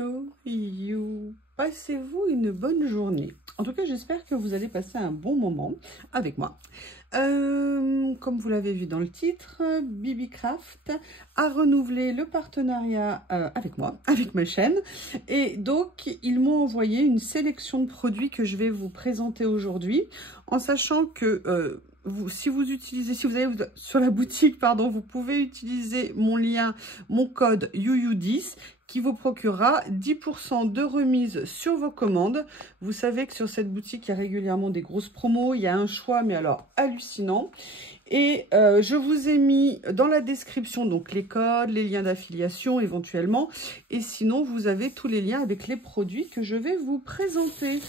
Hello you, passez-vous une bonne journée. En tout cas, j'espère que vous allez passer un bon moment avec moi. Comme vous l'avez vu dans le titre, Bibicraft a renouvelé le partenariat avec moi, avec ma chaîne. Et donc, ils m'ont envoyé une sélection de produits que je vais vous présenter aujourd'hui, en sachant que si vous allez sur la boutique, pardon, vous pouvez utiliser mon lien, mon code YOUYOU10 qui vous procurera 10% de remise sur vos commandes. Vous savez que sur cette boutique, il y a régulièrement des grosses promos, il y a un choix, mais alors hallucinant. Et je vous ai mis dans la description donc les codes, les liens d'affiliation éventuellement. Et sinon, vous avez tous les liens avec les produits que je vais vous présenter.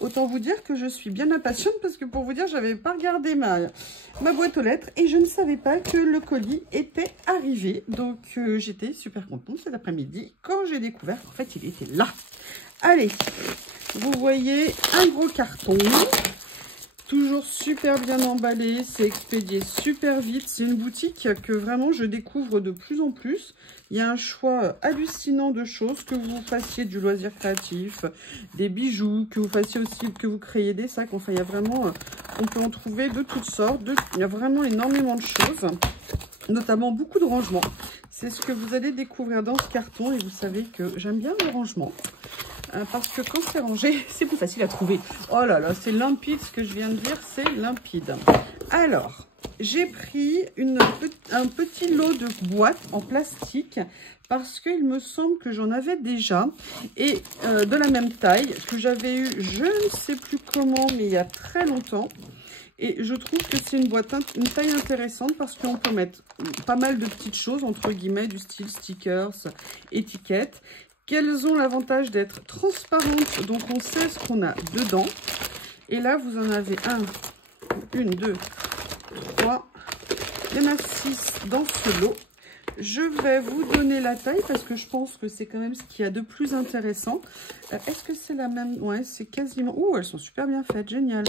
Autant vous dire que je suis bien impatiente parce que pour vous dire, j'avais pas regardé ma boîte aux lettres et je ne savais pas que le colis était arrivé. Donc, j'étais super contente cet après-midi quand j'ai découvert qu'en fait, il était là. Allez, vous voyez un gros carton. Toujours super bien emballé, c'est expédié super vite. C'est une boutique que vraiment je découvre de plus en plus. Il y a un choix hallucinant de choses, que vous fassiez du loisir créatif, des bijoux, que vous fassiez aussi, que vous créiez des sacs. Enfin, il y a vraiment, on peut en trouver de toutes sortes. Il y a vraiment énormément de choses, notamment beaucoup de rangements. C'est ce que vous allez découvrir dans ce carton et vous savez que j'aime bien le rangement. Parce que quand c'est rangé, c'est plus facile à trouver. Oh là là, c'est limpide ce que je viens de dire, c'est limpide. Alors, j'ai pris un petit lot de boîtes en plastique parce qu'il me semble que j'en avais déjà et de la même taille que j'avais eu, je ne sais plus comment, mais il y a très longtemps. Et je trouve que c'est une taille intéressante parce qu'on peut mettre pas mal de petites choses, entre guillemets, du style stickers, étiquettes. Qu'elles ont l'avantage d'être transparentes, donc on sait ce qu'on a dedans. Et là, vous en avez une, deux, trois. Il y en a 6 dans ce lot. Je vais vous donner la taille parce que je pense que c'est quand même ce qu'il y a de plus intéressant. Est-ce que c'est la même? Ouais, c'est quasiment... Ouh, elles sont super bien faites, génial.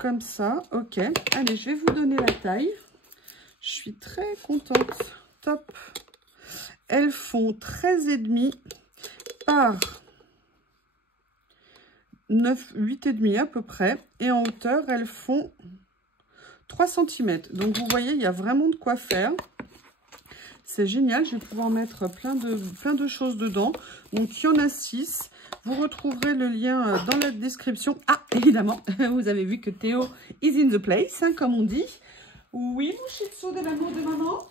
Comme ça, ok. Allez, je vais vous donner la taille. Je suis très contente. Top. Elles font 13,5 par 8,5 à peu près. Et en hauteur, elles font 3 cm. Donc, vous voyez, il y a vraiment de quoi faire. C'est génial. Je vais pouvoir mettre plein de choses dedans. Donc, il y en a 6. Vous retrouverez le lien dans la description. Ah, évidemment, vous avez vu que Théo is in the place, hein, comme on dit. Oui, mon shih tzu de l'amour de maman.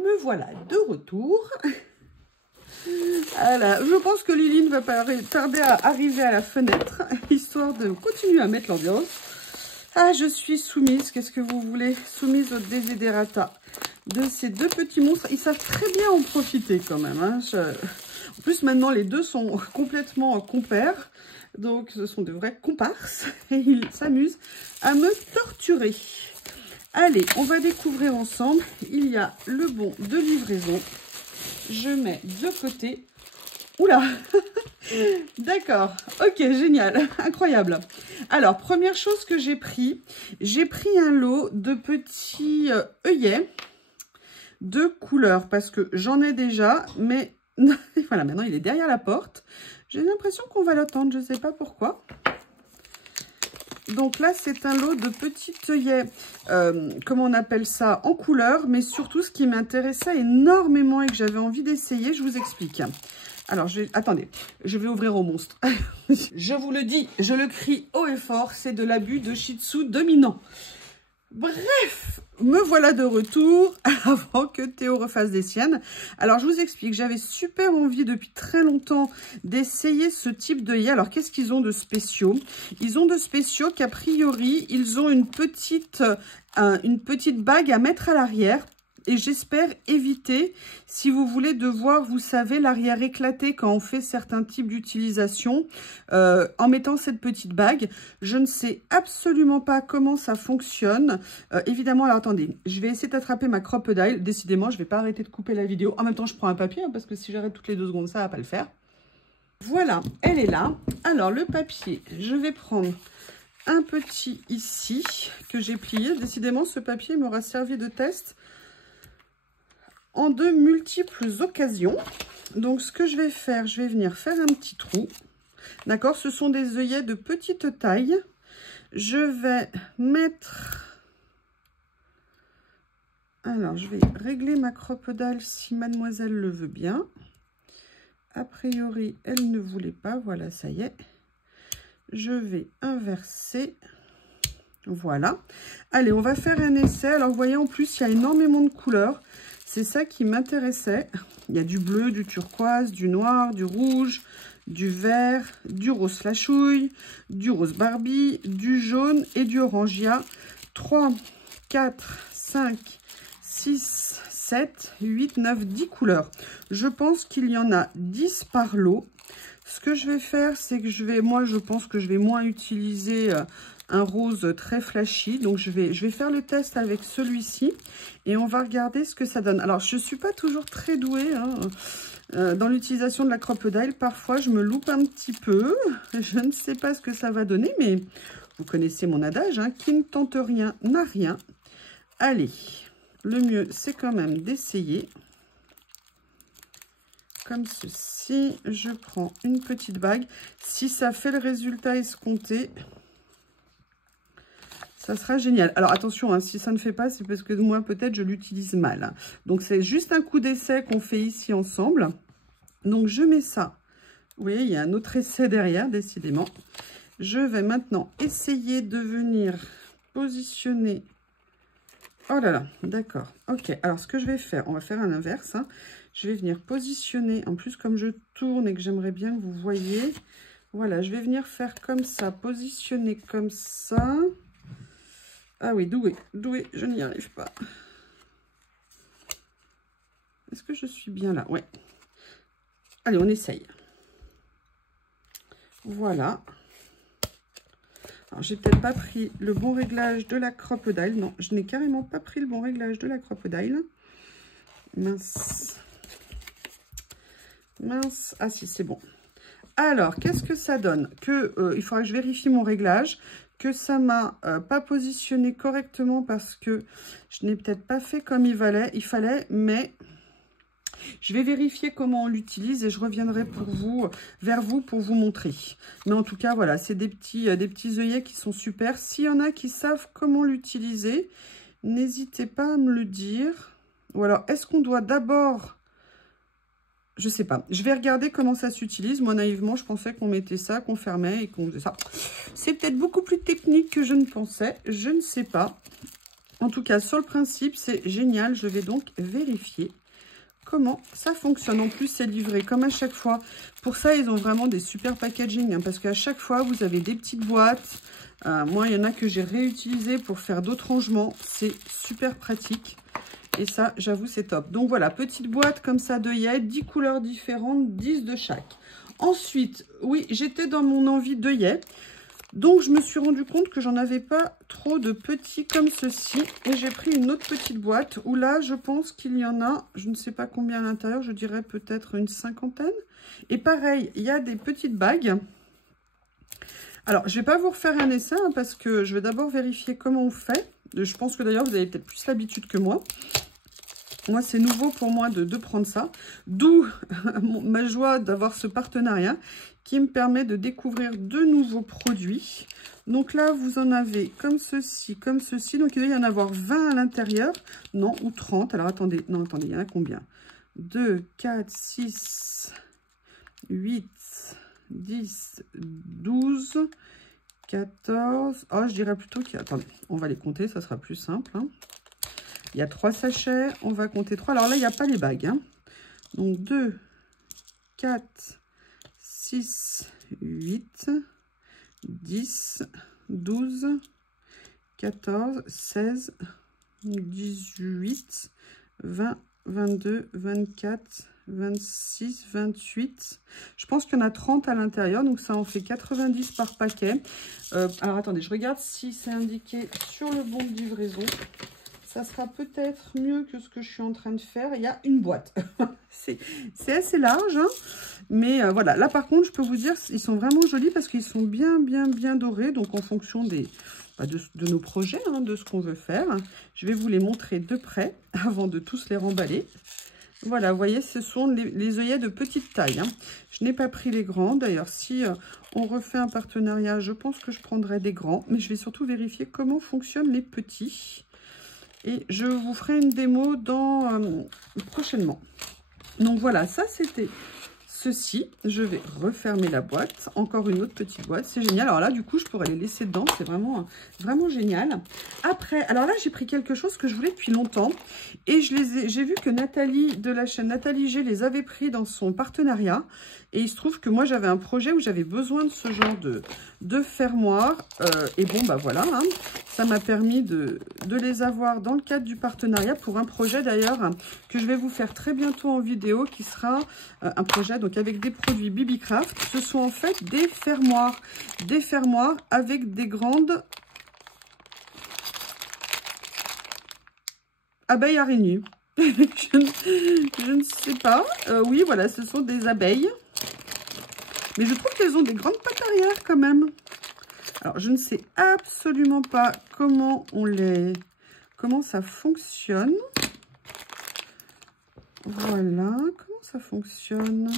Me voilà de retour. Voilà, je pense que Liline va pas tarder à arriver à la fenêtre, histoire de continuer à mettre l'ambiance. Ah, je suis soumise, qu'est-ce que vous voulez? Soumise au desiderata de ces deux petits monstres. Ils savent très bien en profiter quand même. Hein. En plus, maintenant, les deux sont complètement compères. Donc, ce sont de vrais comparses. Et ils s'amusent à me torturer. Allez, on va découvrir ensemble. Il y a le bon de livraison. Je mets de côté. Oula. D'accord. Ok, génial. Incroyable. Alors, première chose que j'ai pris un lot de petits œillets de couleur. Parce que j'en ai déjà, mais voilà, maintenant il est derrière la porte. J'ai l'impression qu'on va l'attendre, je ne sais pas pourquoi. Donc là, c'est un lot de petits œillets, comment on appelle ça, en couleur. Mais surtout, ce qui m'intéressait énormément et que j'avais envie d'essayer, je vous explique. Alors, attendez, je vais ouvrir au monstre. Je vous le dis, je le crie haut et fort, c'est de l'abus de Shih Tzu dominant. Bref, me voilà de retour avant que Théo refasse des siennes. Alors, je vous explique, j'avais super envie depuis très longtemps d'essayer ce type d'œillet. Alors, qu'est-ce qu'ils ont de spéciaux? Ils ont de spéciaux qu'a priori, ils ont une petite bague à mettre à l'arrière. Et j'espère éviter, si vous voulez, de voir, vous savez, l'arrière éclater quand on fait certains types d'utilisation en mettant cette petite bague. Je ne sais absolument pas comment ça fonctionne. Évidemment, alors attendez, je vais essayer d'attraper ma crocodile. Décidément, je ne vais pas arrêter de couper la vidéo. En même temps, je prends un papier, hein, parce que si j'arrête toutes les 2 secondes, ça ne va pas le faire. Voilà, elle est là. Alors, le papier, je vais prendre un petit ici que j'ai plié. Décidément, ce papier m'aura servi de test en de multiples occasions. Donc, ce que je vais faire, je vais venir faire un petit trou. D'accord? Ce sont des œillets de petite taille. Je vais mettre... Alors, je vais régler ma crocodile si mademoiselle le veut bien. A priori, elle ne voulait pas. Voilà, ça y est. Je vais inverser. Voilà. Allez, on va faire un essai. Alors, vous voyez, en plus, il y a énormément de couleurs. C'est ça qui m'intéressait. Il y a du bleu, du turquoise, du noir, du rouge, du vert, du rose flashouille, du rose Barbie, du jaune et du orange. Il y a 3, 4, 5, 6, 7, 8, 9, 10 couleurs. Je pense qu'il y en a 10 par lot. Ce que je vais faire, c'est que je pense que je vais moins utiliser un rose très flashy. Donc, je vais faire le test avec celui-ci et on va regarder ce que ça donne. Alors, je ne suis pas toujours très douée dans l'utilisation de la crocodile. Parfois, je me loupe un petit peu. Je ne sais pas ce que ça va donner, mais vous connaissez mon adage, hein, qui ne tente rien n'a rien. Allez, le mieux, c'est quand même d'essayer. Comme ceci, je prends une petite bague. Si ça fait le résultat escompté, ça sera génial. Alors attention, hein, si ça ne fait pas, c'est parce que moi peut-être je l'utilise mal. Hein. Donc c'est juste un coup d'essai qu'on fait ici ensemble. Donc je mets ça. Vous voyez, il y a un autre essai derrière, décidément. Je vais maintenant essayer de venir positionner. Oh là là, d'accord. Ok, alors ce que je vais faire, on va faire à l'inverse. Hein. Je vais venir positionner, en plus comme je tourne et que j'aimerais bien que vous voyez. Voilà, je vais venir faire comme ça, positionner comme ça. Ah oui, doué, je n'y arrive pas. Est-ce que je suis bien là? Ouais. Allez, on essaye. Voilà. Alors, j'ai peut-être pas pris le bon réglage de la crocodile. Non, je n'ai carrément pas pris le bon réglage de la crocodile. Mince. Mince. Ah si, c'est bon. Alors, qu'est-ce que ça donne? Il faudra que je vérifie mon réglage. Que ça m'a pas positionné correctement parce que je n'ai peut-être pas fait comme il fallait, mais je vais vérifier comment on l'utilise et je reviendrai vers vous pour vous montrer. Mais en tout cas, voilà, c'est des petits œillets qui sont super. S'il y en a qui savent comment l'utiliser, n'hésitez pas à me le dire. Ou alors, est-ce qu'on doit d'abord... Je sais pas. Je vais regarder comment ça s'utilise. Moi, naïvement, je pensais qu'on mettait ça, qu'on fermait et qu'on faisait ça. C'est peut-être beaucoup plus technique que je ne pensais. Je ne sais pas. En tout cas, sur le principe, c'est génial. Je vais donc vérifier comment ça fonctionne. En plus, c'est livré comme à chaque fois. Pour ça, ils ont vraiment des super packaging. Hein, parce qu'à chaque fois, vous avez des petites boîtes. Moi, il y en a que j'ai réutilisé pour faire d'autres rangements. C'est super pratique. Et ça, j'avoue, c'est top. Donc voilà, petite boîte comme ça d'œillets, 10 couleurs différentes, 10 de chaque. Ensuite, oui, j'étais dans mon envie d'œillets. Donc, je me suis rendu compte que j'en avais pas trop de petits comme ceci. Et j'ai pris une autre petite boîte où là, je pense qu'il y en a, je ne sais pas combien à l'intérieur, je dirais peut-être une cinquantaine. Et pareil, il y a des petites bagues. Alors, je ne vais pas vous refaire un essai hein, parce que je vais d'abord vérifier comment on fait. Je pense que d'ailleurs, vous avez peut-être plus l'habitude que moi. Moi, c'est nouveau pour moi de prendre ça. D'où ma joie d'avoir ce partenariat qui me permet de découvrir de nouveaux produits. Donc là, vous en avez comme ceci, comme ceci. Donc, il doit y en avoir 20 à l'intérieur. Non, ou 30. Alors, attendez. Non, attendez, il y en a combien? 2, 4, 6, 8, 10, 12... 14, oh, je dirais plutôt qu'il y a... Attendez, on va les compter, ça sera plus simple. Hein. Il y a 3 sachets, on va compter 3. Alors là, il n'y a pas les bagues. Hein. Donc 2, 4, 6, 8, 10, 12, 14, 16, 18, 20, 22, 24, 26, 28. Je pense qu'il y en a 30 à l'intérieur. Donc, ça en fait 90 par paquet. Alors, attendez, je regarde si c'est indiqué sur le bon de livraison. Ça sera peut-être mieux que ce que je suis en train de faire. Il y a une boîte. C'est assez large. Hein, mais voilà. Là, par contre, je peux vous dire, ils sont vraiment jolis parce qu'ils sont bien dorés. Donc, en fonction de nos projets, hein, de ce qu'on veut faire. Je vais vous les montrer de près avant de tous les remballer. Voilà, vous voyez, ce sont les œillets de petite taille. Hein. Je n'ai pas pris les grands. D'ailleurs, si on refait un partenariat, je pense que je prendrai des grands. Mais je vais surtout vérifier comment fonctionnent les petits. Et je vous ferai une démo prochainement. Donc voilà, ça c'était ceci. Je vais refermer la boîte. Encore une autre petite boîte. C'est génial. Alors là, du coup, je pourrais les laisser dedans. C'est vraiment, vraiment génial. Après, alors là, j'ai pris quelque chose que je voulais depuis longtemps. Et j'ai vu que Nathalie de la chaîne Nathalie G les avait pris dans son partenariat. Et il se trouve que moi, j'avais un projet où j'avais besoin de ce genre de fermoir. Et bon, bah voilà. Hein, ça m'a permis de les avoir dans le cadre du partenariat pour un projet d'ailleurs que je vais vous faire très bientôt en vidéo qui sera un projet donc avec des produits BibiCraft. Ce sont en fait des fermoirs avec des grandes abeilles araignées. je ne sais pas. Oui, voilà, ce sont des abeilles. Mais je trouve qu'elles ont des grandes pattes arrière quand même. Alors, je ne sais absolument pas comment ça fonctionne. Voilà, comment ça fonctionne?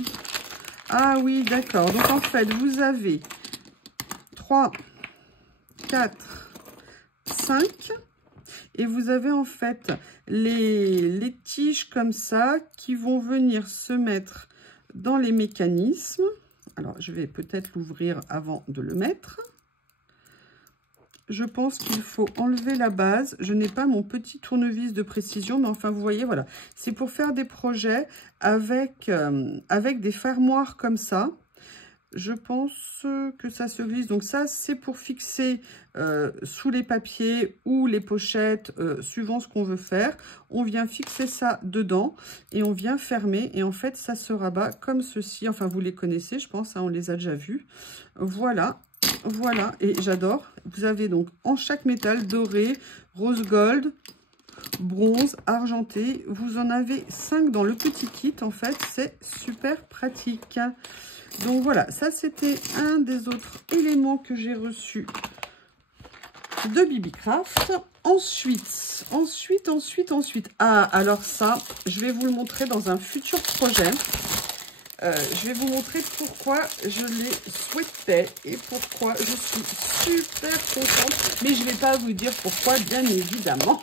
Ah oui, d'accord. Donc, en fait, vous avez 3, 4, 5. Et vous avez en fait les tiges comme ça qui vont venir se mettre dans les mécanismes. Alors, je vais peut-être l'ouvrir avant de le mettre. Je pense qu'il faut enlever la base. Je n'ai pas mon petit tournevis de précision, mais enfin, vous voyez, voilà. C'est pour faire des projets avec des fermoirs comme ça. Je pense que ça se glisse. Donc ça, c'est pour fixer sous les papiers ou les pochettes, suivant ce qu'on veut faire. On vient fixer ça dedans et on vient fermer. Et en fait, ça se rabat comme ceci. Enfin, vous les connaissez, je pense, hein, on les a déjà vus. Voilà, voilà. Et j'adore. Vous avez donc en chaque métal doré, rose gold, bronze, argenté. Vous en avez 5 dans le petit kit. En fait, c'est super pratique. Donc voilà, ça c'était un des autres éléments que j'ai reçus de BibiCraft. Ensuite. Ah, alors ça, je vais vous le montrer dans un futur projet. Je vais vous montrer pourquoi je les souhaitais et pourquoi je suis super contente. Mais je ne vais pas vous dire pourquoi, bien évidemment.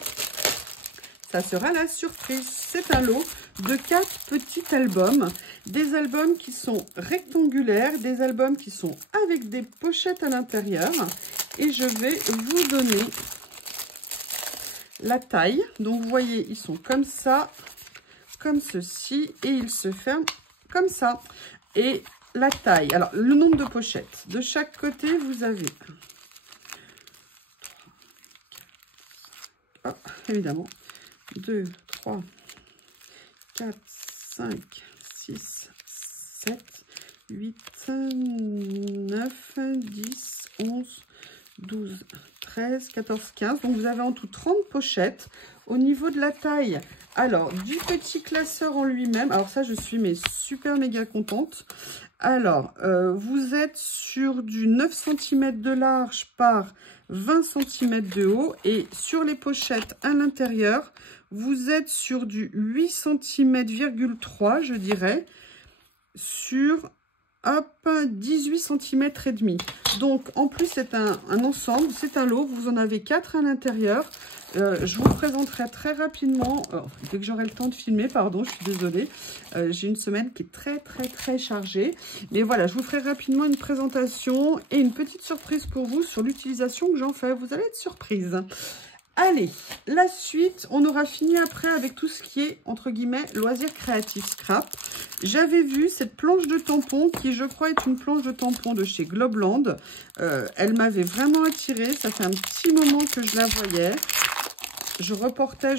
Ça sera la surprise. C'est un lot de 4 petits albums. Des albums qui sont rectangulaires, des albums qui sont avec des pochettes à l'intérieur. Et je vais vous donner la taille. Donc, vous voyez, ils sont comme ça, comme ceci. Et ils se ferment comme ça. Et la taille. Alors, le nombre de pochettes. De chaque côté, vous avez... Oh, évidemment. 2, 3, 4, 5, 6, 7, 8, 9, 10, 11, 12, 13, 14, 15. Donc, vous avez en tout 30 pochettes. Au niveau de la taille, alors, du petit classeur en lui-même, alors ça, je suis mais super méga contente. Alors, vous êtes sur du 9 cm de large par 20 cm de haut. Et sur les pochettes à l'intérieur, vous êtes sur du 8 cm,3, je dirais, sur... Hop, 18 cm et demi. Donc, en plus, c'est un ensemble, c'est un lot. Vous en avez 4 à l'intérieur. Je vous présenterai très rapidement, dès que j'aurai le temps de filmer, pardon, je suis désolée. J'ai une semaine qui est très chargée. Mais voilà, je vous ferai rapidement une présentation et une petite surprise pour vous sur l'utilisation que j'en fais. Vous allez être surprise. Allez, la suite, on aura fini après avec tout ce qui est, entre guillemets, loisirs créatifs scrap. J'avais vu cette planche de tampons qui, je crois, est une planche de tampons de chez Globland. Elle m'avait vraiment attirée. Ça fait un petit moment que je la voyais. Je reportais.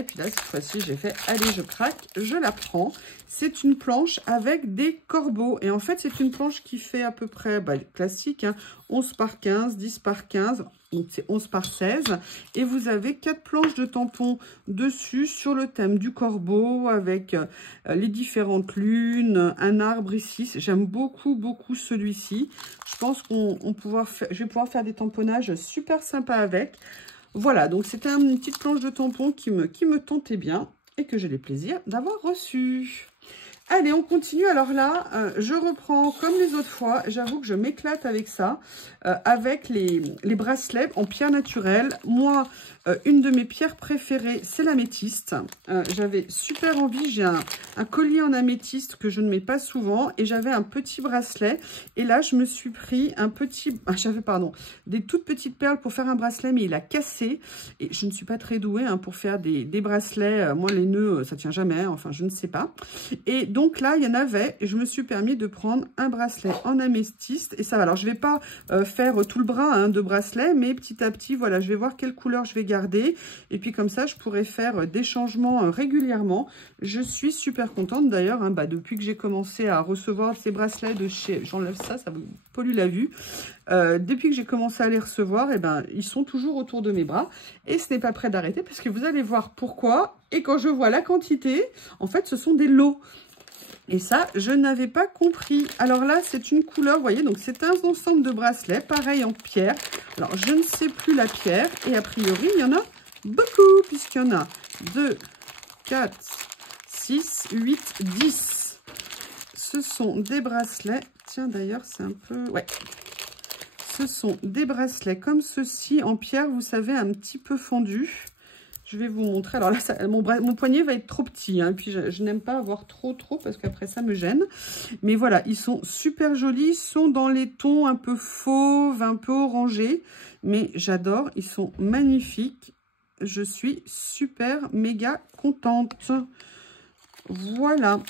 Et puis là, cette fois-ci, j'ai fait, allez, je craque, je la prends. C'est une planche avec des corbeaux. Et en fait, c'est une planche qui fait à peu près, classique, hein, 11 par 15, 10 par 15. Donc, c'est 11 par 16. Et vous avez 4 planches de tampons dessus sur le thème du corbeau avec les différentes lunes, un arbre ici. J'aime beaucoup celui-ci. Je pense je vais pouvoir faire des tamponnages super sympas avec. Voilà, donc c'était une petite planche de tampons qui me tentait bien. et que j'ai le plaisir d'avoir reçu. Allez, on continue. Alors là, je reprends comme les autres fois. J'avoue que je m'éclate avec ça, avec les bracelets en pierre naturelle. Moi, une de mes pierres préférées, c'est l'améthyste. J'avais super envie. J'ai un collier en améthyste que je ne mets pas souvent et j'avais un petit bracelet. Et là, je me suis pris un petit... j'avais, pardon, des toutes petites perles pour faire un bracelet, mais il a cassé. Et je ne suis pas très douée hein, pour faire des bracelets. Moi, les nœuds, ça tient jamais. Enfin, je ne sais pas. Et donc là, il y en avait et je me suis permis de prendre un bracelet en améthyste et ça va. Alors, je ne vais pas faire tout le bras hein, de bracelet, mais petit à petit, voilà, je vais voir quelle couleur je vais garder. Et puis comme ça, je pourrais faire des changements régulièrement. Je suis super contente d'ailleurs, hein, depuis que j'ai commencé à recevoir ces bracelets de chez... J'enlève ça, ça me pollue la vue. Depuis que j'ai commencé à les recevoir, eh ben, ils sont toujours autour de mes bras. Et ce n'est pas prêt d'arrêter parce que vous allez voir pourquoi. Et quand je vois la quantité, en fait, ce sont des lots. Et ça, je n'avais pas compris. Alors là, c'est une couleur, vous voyez, donc c'est un ensemble de bracelets, pareil en pierre. Alors, je ne sais plus la pierre. Et a priori, il y en a beaucoup, puisqu'il y en a 2, 4, 6, 8, 10. Ce sont des bracelets. Tiens, d'ailleurs, c'est un peu... Ouais. Ce sont des bracelets comme ceci, en pierre, vous savez, un petit peu fondu. Je vais vous montrer. Alors là, mon poignet va être trop petit. Hein, puis je n'aime pas avoir trop parce qu'après ça me gêne. Mais voilà, ils sont super jolis. Ils sont dans les tons un peu fauve, un peu orangés. Mais j'adore. Ils sont magnifiques. Je suis super méga contente. Voilà.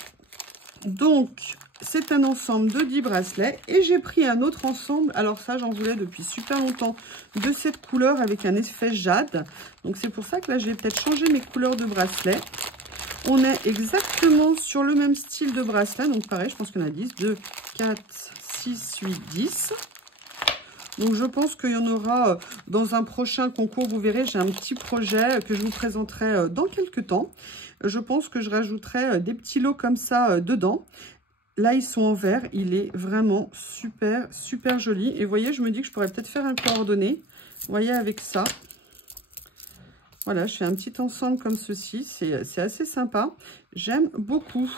Donc, c'est un ensemble de 10 bracelets. Et j'ai pris un autre ensemble. Alors ça, j'en voulais depuis super longtemps. De cette couleur avec un effet jade. Donc, c'est pour ça que là, je vais peut-être changer mes couleurs de bracelets. On est exactement sur le même style de bracelet. Donc, pareil, je pense qu'il y en a 10. 2, 4, 6, 8, 10. Donc, je pense qu'il y en aura dans un prochain concours. Vous verrez, j'ai un petit projet que je vous présenterai dans quelques temps. Je pense que je rajouterai des petits lots comme ça dedans. Là, ils sont en vert. Il est vraiment super, super joli. Et vous voyez, je me dis que je pourrais peut-être faire un coordonné. Vous voyez, avec ça. Voilà, je fais un petit ensemble comme ceci. C'est assez sympa. J'aime beaucoup.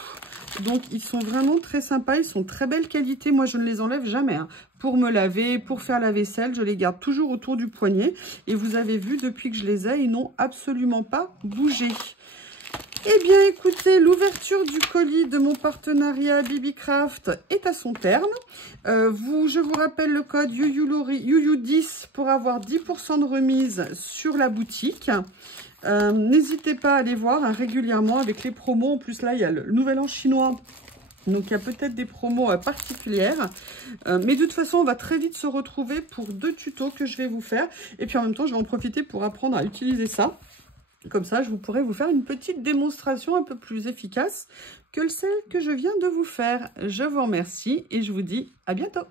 Donc, ils sont vraiment très sympas. Ils sont de très belle qualité. Moi, je ne les enlève jamais. Hein. Pour me laver, pour faire la vaisselle, je les garde toujours autour du poignet. Et vous avez vu, depuis que je les ai, ils n'ont absolument pas bougé. Eh bien, écoutez, l'ouverture du colis de mon partenariat BibiCraft est à son terme. Je vous rappelle le code YUYU10 pour avoir 10% de remise sur la boutique. N'hésitez pas à aller voir hein, régulièrement avec les promos. En plus, là, il y a le Nouvel An chinois. Donc, il y a peut-être des promos particulières. Mais de toute façon, on va très vite se retrouver pour 2 tutos que je vais vous faire. Et puis, en même temps, je vais en profiter pour apprendre à utiliser ça. Comme ça, je pourrai vous faire une petite démonstration un peu plus efficace que celle que je viens de vous faire. Je vous remercie et je vous dis à bientôt.